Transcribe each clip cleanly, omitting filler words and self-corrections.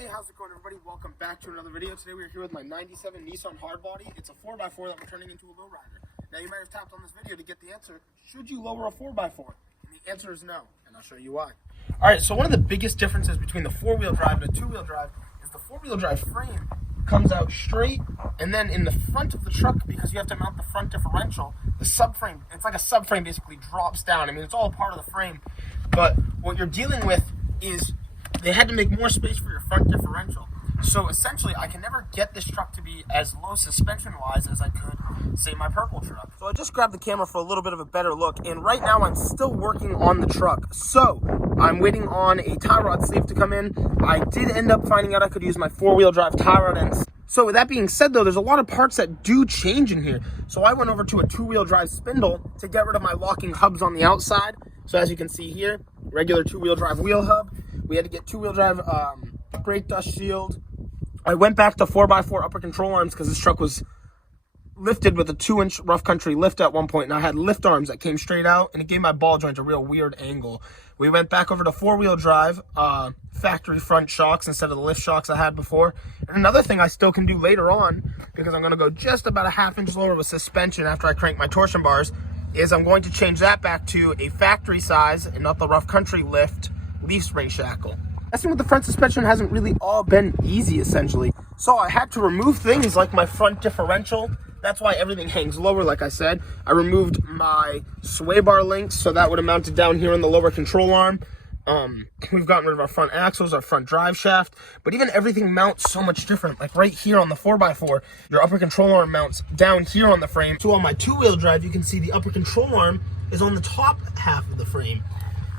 Hey, how's it going, everybody? Welcome back to another video. Today we are here with my 97 Nissan hardbody. It's a 4x4 that we're turning into a lowrider. Now, you might have tapped on this video to get the answer, should you lower a 4x4? And the answer is no, and I'll show you why. Alright, so one of the biggest differences between the four-wheel drive and a two-wheel drive is the four-wheel drive frame comes out straight, and then in the front of the truck, because you have to mount the front differential, the subframe, it's like a subframe basically drops down. I mean, it's all a part of the frame, but what you're dealing with is they had to make more space for your front differential. So essentially, I can never get this truck to be as low suspension-wise as I could, say, my purple truck. So I just grabbed the camera for a little bit of a better look, and right now I'm still working on the truck. So I'm waiting on a tie rod sleeve to come in. I did end up finding out I could use my four-wheel drive tie rod ends. So with that being said, though, there's a lot of parts that do change in here. So I went over to a two-wheel drive spindle to get rid of my locking hubs on the outside. So as you can see here, regular two-wheel drive wheel hub. We had to get two-wheel drive brake dust shield. I went back to 4x4 upper control arms because this truck was lifted with a 2-inch rough country lift at one point, and I had lift arms that came straight out, and it gave my ball joint a real weird angle. We went back over to four-wheel drive factory front shocks instead of the lift shocks I had before. And another thing I still can do later on, because I'm going to go just about a half-inch lower with suspension after I crank my torsion bars, is I'm going to change that back to a factory size and not the rough country lift leaf spring shackle. Messing with the front suspension hasn't really all been easy, essentially. So I had to remove things like my front differential. That's why everything hangs lower, like I said. I removed my sway bar links, so that would have mounted down here in the lower control arm. We've gotten rid of our front axles, our front drive shaft, but even everything mounts so much different. Like right here on the 4x4, your upper control arm mounts down here on the frame. So on my two-wheel drive, you can see the upper control arm is on the top half of the frame,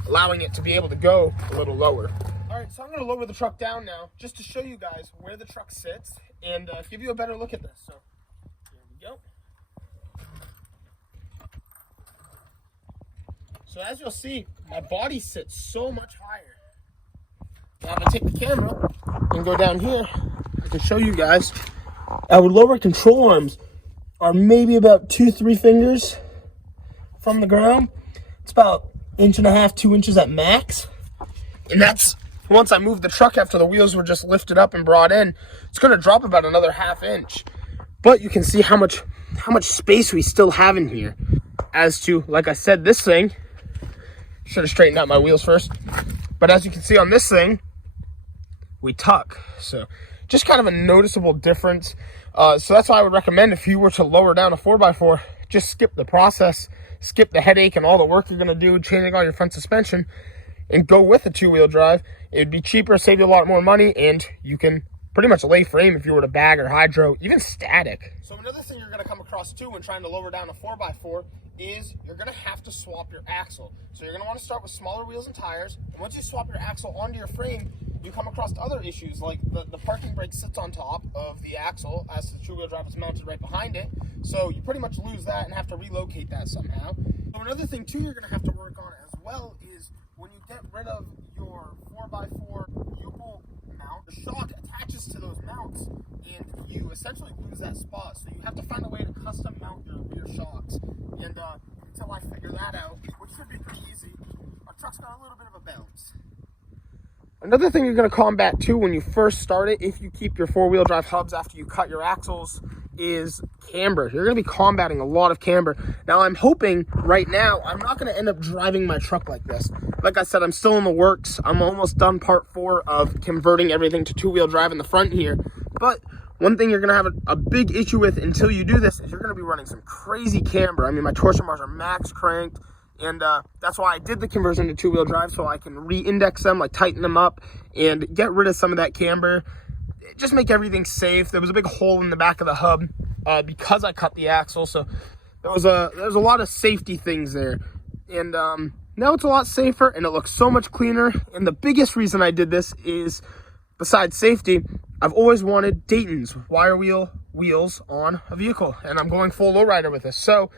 allowing it to be able to go a little lower. All right, so I'm gonna lower the truck down now just to show you guys where the truck sits and give you a better look at this. So here we go. So as you'll see, my body sits so much higher. Now if I take the camera and go down here, I can show you guys our lower control arms are maybe about 2-3 fingers from the ground. It's about 1.5 to 2 inches at max, and that's once I moved the truck after the wheels were just lifted up and brought in. It's going to drop about another 1/2 inch, but you can see how much space we still have in here. As to, like I said, this thing should have straightened out my wheels first, but as you can see on this thing, we tuck. So just kind of a noticeable difference. So that's why I would recommend, if you were to lower down a 4x4, just skip the process, skip the headache and all the work you're going to do changing all your front suspension, and go with a two-wheel drive. It'd be cheaper, save you a lot more money, and you can pretty much lay frame if you were to bag or hydro, even static. So another thing you're going to come across too when trying to lower down a 4x4 is you're going to have to swap your axle. So you're going to want to start with smaller wheels and tires, and once you swap your axle onto your frame, you come across other issues, like the parking brake sits on top of the axle as the two-wheel drive is mounted right behind it. So you pretty much lose that and have to relocate that somehow. So another thing too you're going to have to work on as well is when you get rid of your 4x4 U-bolt mount, the shock attaches to those mounts, and you essentially lose that spot. So you have to find a way to custom mount your rear shocks. And until I figure that out, which should be pretty easy, our truck's got a little bit of a bounce. Another thing you're going to combat too when you first start it, if you keep your four-wheel drive hubs after you cut your axles, is camber. You're going to be combating a lot of camber. Now I'm hoping right now I'm not going to end up driving my truck like this. Like I said, I'm still in the works. I'm almost done part 4 of converting everything to two-wheel drive in the front here. But one thing you're going to have a big issue with until you do this is you're going to be running some crazy camber. I mean, my torsion bars are max cranked. And that's why I did the conversion to two-wheel drive, so I can re-index them, like tighten them up, and get rid of some of that camber. Just make everything safe. There was a big hole in the back of the hub because I cut the axle, so there's a lot of safety things there. And now it's a lot safer, and it looks so much cleaner. And the biggest reason I did this is, besides safety, I've always wanted Dayton's wire wheel wheels on a vehicle, and I'm going full lowrider with this. So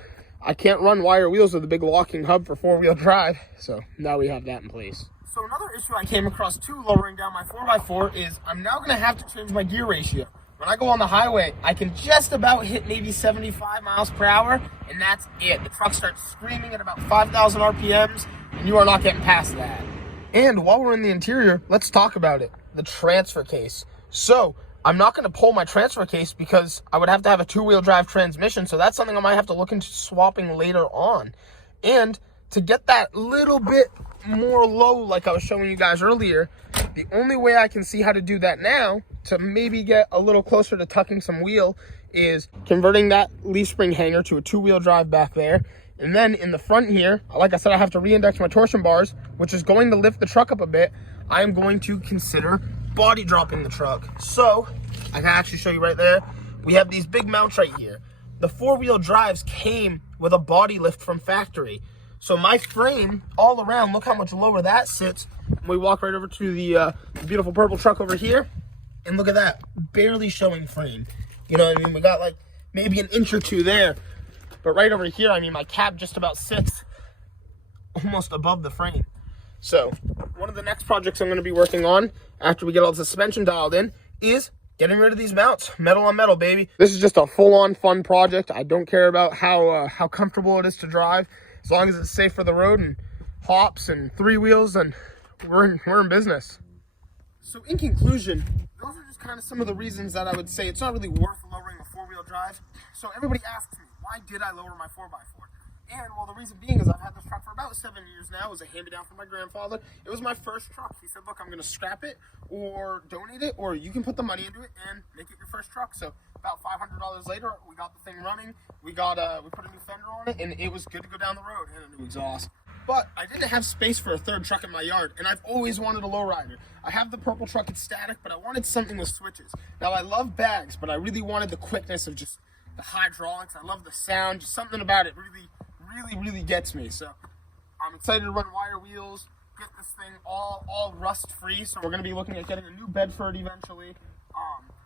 I can't run wire wheels with a big locking hub for four-wheel drive, so now we have that in place. So another issue I came across too lowering down my 4x4 is I'm now going to have to change my gear ratio. When I go on the highway, I can just about hit maybe 75 miles per hour, and that's it. The truck starts screaming at about 5,000 RPMs, and you are not getting past that. And while we're in the interior, let's talk about it. the transfer case. So I'm not going to pull my transfer case because I would have to have a two-wheel drive transmission. So that's something I might have to look into swapping later on. And to get that little bit more low, like I was showing you guys earlier, the only way I can see how to do that now to maybe get a little closer to tucking some wheel is converting that leaf spring hanger to a two-wheel drive back there. And then in the front here, like I said, I have to re-index my torsion bars, which is going to lift the truck up a bit. I am going to consider body dropping the truck. So I can actually show you right there. We have these big mounts right here. The four-wheel drives came with a body lift from factory. So my frame all around, look how much lower that sits. We walk right over to the beautiful purple truck over here. And look at that, barely showing frame. You know what I mean? We got like maybe an inch or two there. But right over here, I mean, my cab just about sits almost above the frame. So one of the next projects I'm going to be working on after we get all the suspension dialed in is getting rid of these mounts. Metal on metal, baby. This is just a full-on fun project. I don't care about how comfortable it is to drive. As long as it's safe for the road and hops and three wheels, then we're in business. So in conclusion, those are just kind of some of the reasons that I would say it's not really worth lowering a four-wheel drive. So everybody asks me, why did I lower my 4x4? And, well, the reason being is I've had this truck for about 7 years now. It was a hand-me-down from my grandfather. It was my first truck. He said, look, I'm going to scrap it or donate it, or you can put the money into it and make it your first truck. So about $500 later, we got the thing running. We put a new fender on it, and it was good to go down the road and a new exhaust. But I didn't have space for a third truck in my yard, and I've always wanted a lowrider. I have the purple truck, it's static, but I wanted something with switches. Now, I love bags, but I really wanted the quickness of just the hydraulics. I love the sound. Just something about it really gets me. So I'm excited to run wire wheels, get this thing all rust free. So we're going to be looking at getting a new bed for it eventually.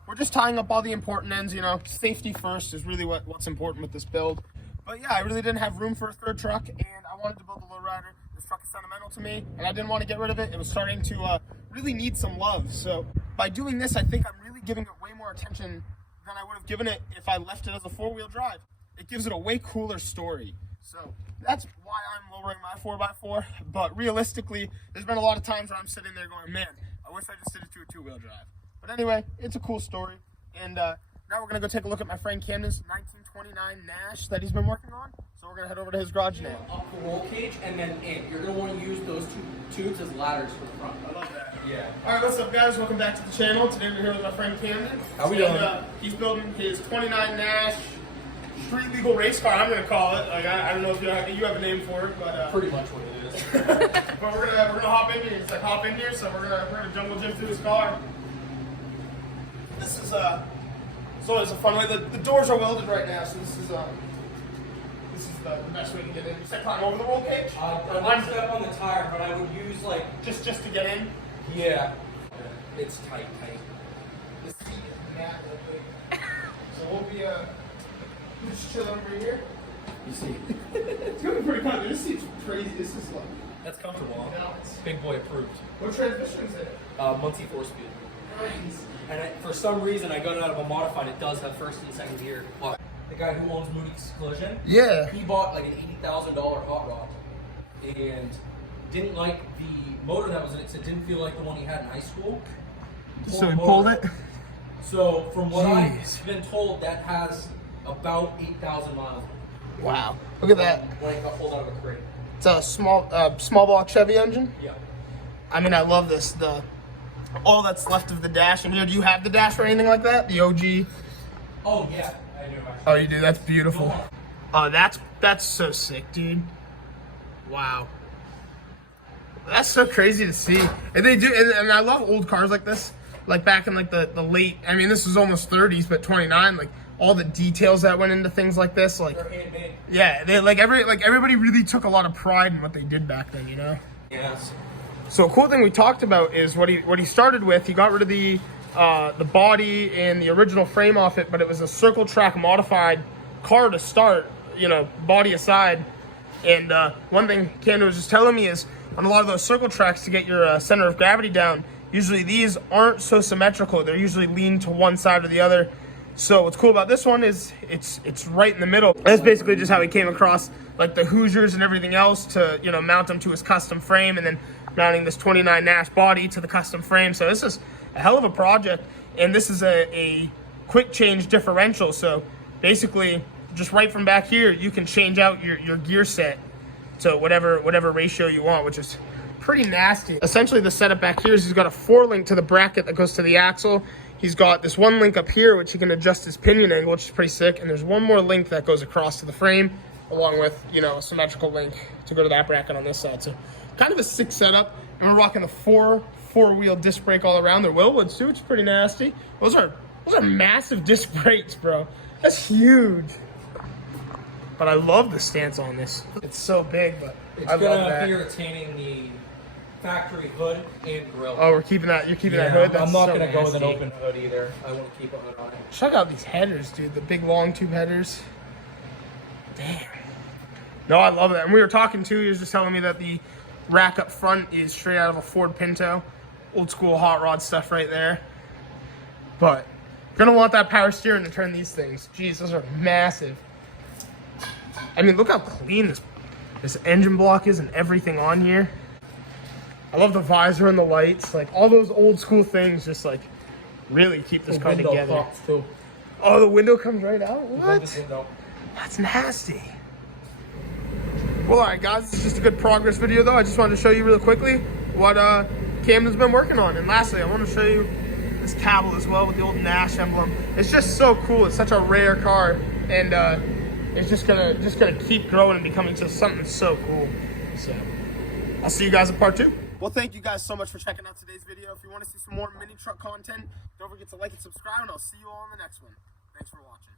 We're just tying up all the important ends, you know. Safety first is really what's important with this build. But yeah, I really didn't have room for a third truck, and I wanted to build a lowrider. This truck is sentimental to me, and I didn't want to get rid of it. It was starting to really need some love. So by doing this, I think I'm really giving it way more attention than I would have given it if I left it as a four-wheel drive. It gives it a way cooler story. So that's why I'm lowering my 4x4. But realistically, there's been a lot of times where I'm sitting there going, man, I wish I just did it to a two-wheel drive. But anyway, it's a cool story. And now we're going to go take a look at my friend Camden's 1929 Nash that he's been working on. So we're going to head over to his garage now. Up the roll cage and then in. You're going to want to use those two tubes as ladders for the front. I love that. Yeah. Alright, what's up guys? Welcome back to the channel. Today we're here with my friend Camden. How we doing? He's building his 29 Nash street legal race car, I'm going to call it. Like I don't know if you have a name for it, but pretty much what it is. but we're gonna hop in here. It's like hop in here, so we're gonna jungle gym through his car. This is it's always a fun way. The doors are welded right now, so this is the best way to get in. You said climb over the roll cage? I might step on the tire, but I would use like just to get in. Yeah. It's tight. The seat is that big. So we'll be just chill over here. You see. It's gonna be pretty fun. This seat's crazy. This is like That's comfortable. Yeah. Big boy approved. What transmission is it? Multi 4-speed. Nice. And for some reason, I got it out of a modified. It does have first and second gear. But the guy who owns Moody's Collision, Yeah. he bought like an $80,000 hot rod and didn't like the motor that was in it. So it didn't feel like the one he had in high school. So he pulled it? So from what Jeez. I've been told, that has about 8,000 miles. Wow. Look at that. When it got pulled out of a crate. It's a small block Chevy engine. Yeah. I mean, I love this. All that's left of the dash in here. Do you have the dash or anything like that? The OG? Oh yeah, I do. Actually. Oh, you do? That's beautiful. Oh, that's so sick, dude. Wow. That's so crazy to see. And they do, and I love old cars like this. Like back in like the late, I mean, this was almost 30s, but 29, like all the details that went into things like this, like They're handmade. yeah, they everybody really took a lot of pride in what they did back then, you know. Yes. So a cool thing we talked about is what he started with. He got rid of the body and the original frame off it, but it was a circle track modified car to start, you know, body aside. And one thing Camden was just telling me is on a lot of those circle tracks, to get your center of gravity down, usually these aren't so symmetrical. They're usually leaned to one side or the other. So what's cool about this one is it's right in the middle. That's basically just how he came across like the Hoosiers and everything else to, you know, mount them to his custom frame, and then mounting this 29 Nash body to the custom frame. So this is a hell of a project. And this is a quick change differential. So basically, just right from back here, you can change out your gear set to whatever ratio you want, which is pretty nasty. Essentially, the setup back here is he's got a 4-link to the bracket that goes to the axle. He's got this 1 link up here, which he can adjust his pinion angle, which is pretty sick. And there's one more link that goes across to the frame, along with, you know, a symmetrical link to go to that bracket on this side. So kind of a sick setup. And we're rocking the four-wheel disc brake all around. They're Willwoods too, which is pretty nasty. Those are massive disc brakes, bro. That's huge. But I love the stance on this. It's so big, but It's I love gonna that. be retaining the factory hood and grill. Oh, we're keeping that. You're keeping that hood. That's I'm not so gonna go with an nasty. open hood either. I want to keep a hood on it. Check out these headers, dude. The big long tube headers. Damn. No, I love that. And we were talking too. He was just telling me that the rack up front is straight out of a Ford Pinto. Old school hot rod stuff right there. But you're gonna want that power steering to turn these things. Jeez, those are massive. I mean, look how clean this engine block is and everything on here. I love the visor and the lights. Like, all those old school things just, like, really keep this car Window together. pops too. Oh, the window comes right out? What? This window. That's nasty. Well, alright guys, this is just a good progress video though. I just wanted to show you really quickly what Camden's been working on. And lastly, I want to show you this cable as well with the old Nash emblem. It's just so cool. It's such a rare car, and it's just gonna keep growing and becoming just something so cool. So I'll see you guys in part 2. Well, thank you guys so much for checking out today's video. If you want to see some more Minitruck content, don't forget to like and subscribe, and I'll see you all in the next one. Thanks for watching.